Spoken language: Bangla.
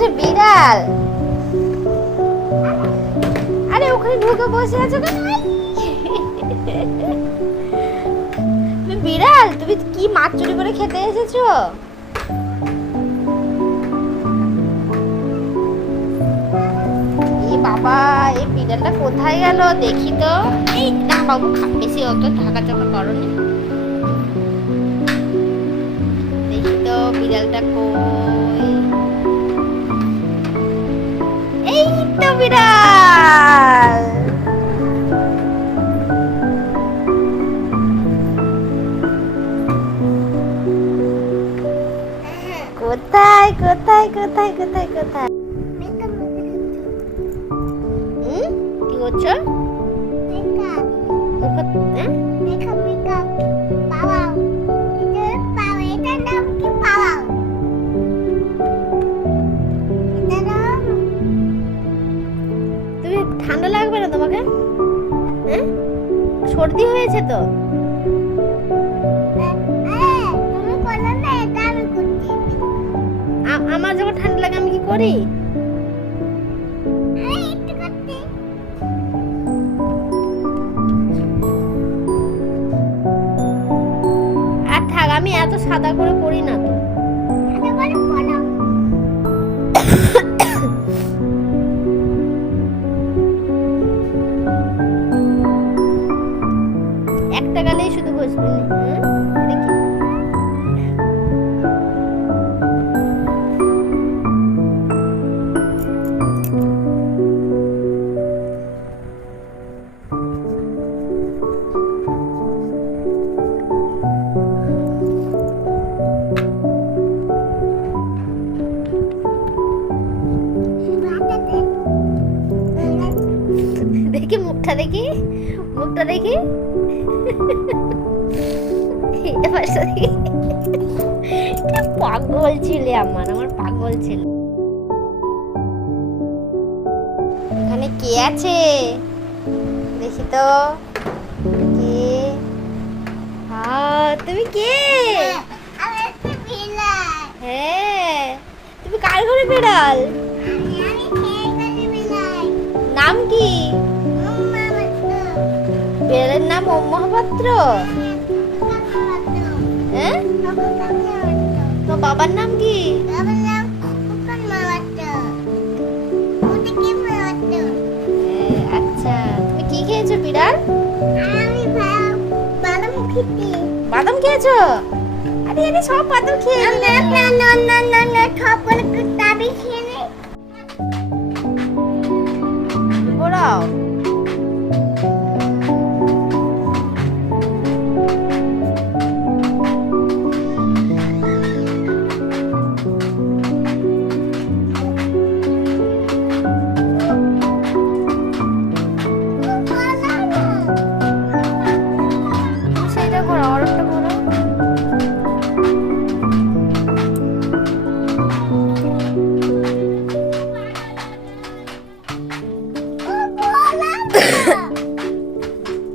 এসে বিড়াল, আরে ওখানে ঢুকে বসে আছো কেন? তুমি বিড়াল, তুমি কি মাছ চুরি করে খেতে এসেছো? এই বাবা, এই বিড়ালটা কোথায় গেল দেখি তো। এই না বাবু, বেশি অত ঢাকাচাপা করনি। দেখি তো বিড়ালটা কই। এই তো বিড়াল। কোথায় কোথায় কোথায় কোথায় কোথায়? কি করছো? তুমি ঠান্ডা লাগবে না তোমাকে? হ্যাঁ, সর্দি হয়েছে তো? আমার যখন ঠান্ডা লাগে আমি কি করি? আর থাক, আমি এত সাদা করে করি না তো। একটা গালেই শুধু ঘষবি না। দেখি দেখি মুখটা, দেখি মুখটা, দেখি পাগল ছিলে, আমার পাগল ছিল। এখানে কে আছে দেখি তো। কে? তুমি কে? হ্যাঁ, তুমি কার ঘরে বিড়াল? নাম কি? বিড়ালের নাম ওম মহাপাত্র। হ্যাঁ, তো বাবার নাম কি? আচ্ছা, তুমি কি খেয়েছো বিড়াল? বাদাম খেয়েছো? আরে আরে, সব বাদাম খেয়ে ওরাও